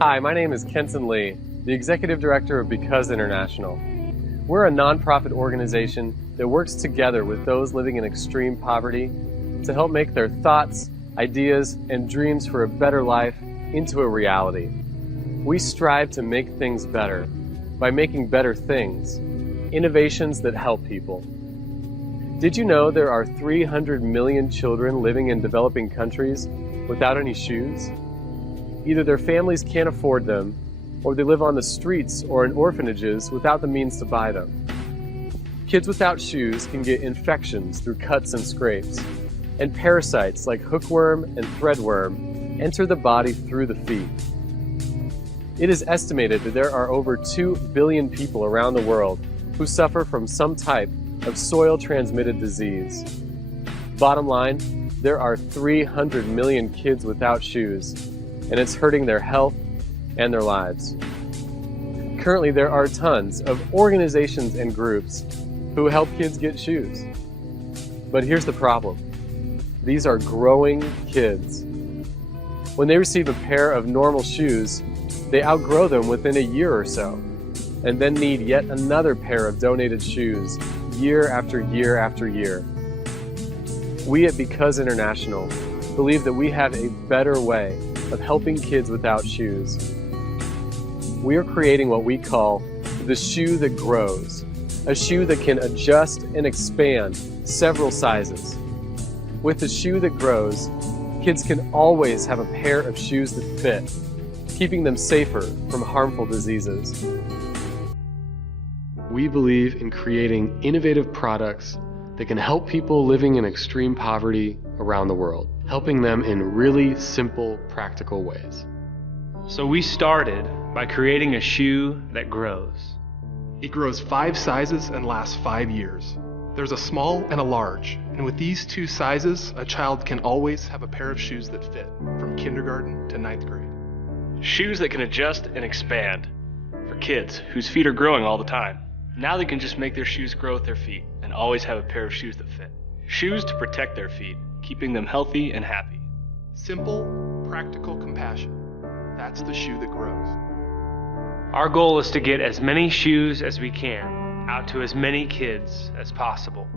Hi, my name is Kenton Lee, the Executive Director of Because International. We're a nonprofit organization that works together with those living in extreme poverty to help make their thoughts, ideas, and dreams for a better life into a reality. We strive to make things better by making better things, innovations that help people. Did you know there are 300 million children living in developing countries without any shoes? Either their families can't afford them, or they live on the streets or in orphanages without the means to buy them. Kids without shoes can get infections through cuts and scrapes, and parasites like hookworm and threadworm enter the body through the feet. It is estimated that there are over 2 billion people around the world who suffer from some type of soil-transmitted disease. Bottom line, there are 300 million kids without shoes, and it's hurting their health and their lives. Currently, there are tons of organizations and groups who help kids get shoes. But here's the problem. These are growing kids. When they receive a pair of normal shoes, they outgrow them within a year or so, and then need yet another pair of donated shoes year after year after year. We at Because International believe that we have a better way of helping kids without shoes. We are creating what we call the shoe that grows, a shoe that can adjust and expand several sizes. With the shoe that grows, kids can always have a pair of shoes that fit, keeping them safer from harmful diseases. We believe in creating innovative products that can help people living in extreme poverty around the world, helping them in really simple, practical ways. So we started by creating a shoe that grows. It grows 5 sizes and lasts 5 years. There's a small and a large, and with these 2 sizes, a child can always have a pair of shoes that fit, from kindergarten to 9th grade. Shoes that can adjust and expand for kids whose feet are growing all the time. Now they can just make their shoes grow with their feet and always have a pair of shoes that fit. Shoes to protect their feet, keeping them healthy and happy. Simple, practical compassion. That's the shoe that grows. Our goal is to get as many shoes as we can out to as many kids as possible.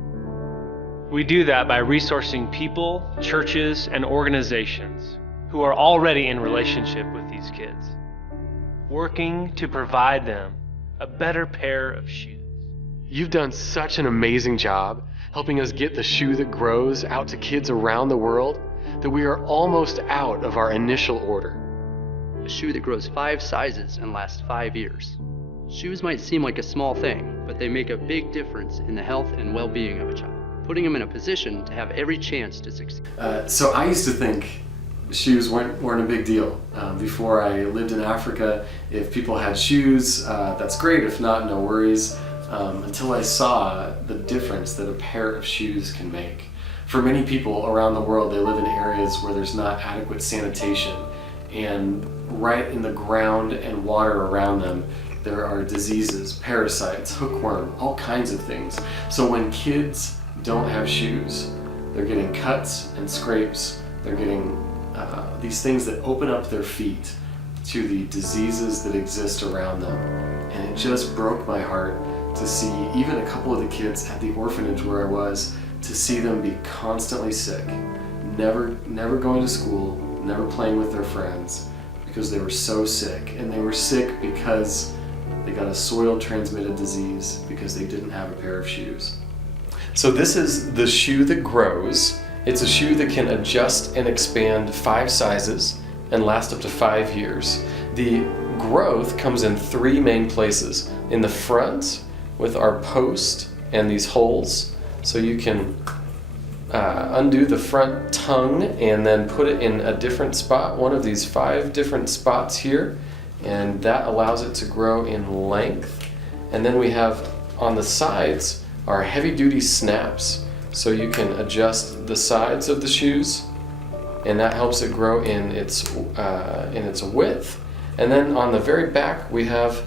We do that by resourcing people, churches, and organizations who are already in relationship with these kids, working to provide them a better pair of shoes. You've done such an amazing job helping us get the shoe that grows out to kids around the world that we are almost out of our initial order. A shoe that grows 5 sizes and lasts 5 years. Shoes might seem like a small thing, but they make a big difference in the health and well-being of a child, putting them in a position to have every chance to succeed. So I used to think shoes weren't a big deal. Before I lived in Africa, if people had shoes, that's great. If not, no worries. Until I saw the difference that a pair of shoes can make. For many people around the world, they live in areas where there's not adequate sanitation, and right in the ground and water around them, there are diseases, parasites, hookworm, all kinds of things. So when kids don't have shoes, they're getting cuts and scrapes. They're getting these things that open up their feet to the diseases that exist around them. And it just broke my heart to see even a couple of the kids at the orphanage where I was, to see them be constantly sick, never going to school, never playing with their friends, because they were so sick. And they were sick because they got a soil-transmitted disease because they didn't have a pair of shoes. So this is the shoe that grows. It's a shoe that can adjust and expand 5 sizes and last up to 5 years. The growth comes in 3 main places. In the front with our post and these holes, so you can undo the front tongue and then put it in a different spot, one of these 5 different spots here, and that allows it to grow in length. And then we have on the sides our heavy-duty snaps, so you can adjust the sides of the shoes, and that helps it grow in its width. And then on the very back we have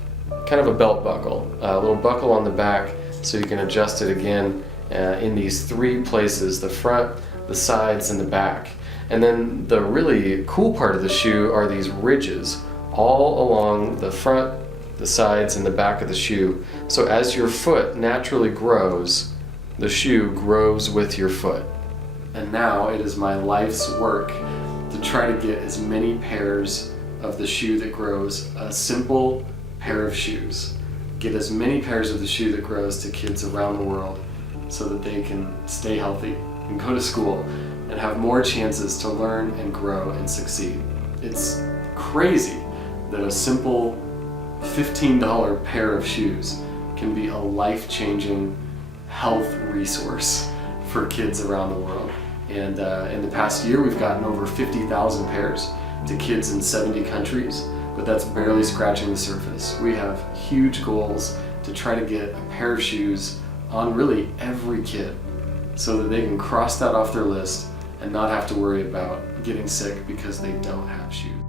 kind of a belt buckle, a little buckle on the back, so you can adjust it again in these 3 places: the front, the sides, and the back. And then the really cool part of the shoe are these ridges all along the front, the sides, and the back of the shoe. So as your foot naturally grows, the shoe grows with your foot. And now it is my life's work to try to get as many pairs of the shoe that grows, a simple pair of shoes. Get as many pairs of the shoe that grows to kids around the world so that they can stay healthy and go to school and have more chances to learn and grow and succeed. It's crazy that a simple $15 pair of shoes can be a life-changing health resource for kids around the world. And in the past year, we've gotten over 50,000 pairs to kids in 70 countries, but that's barely scratching the surface. We have huge goals to try to get a pair of shoes on really every kid so that they can cross that off their list and not have to worry about getting sick because they don't have shoes.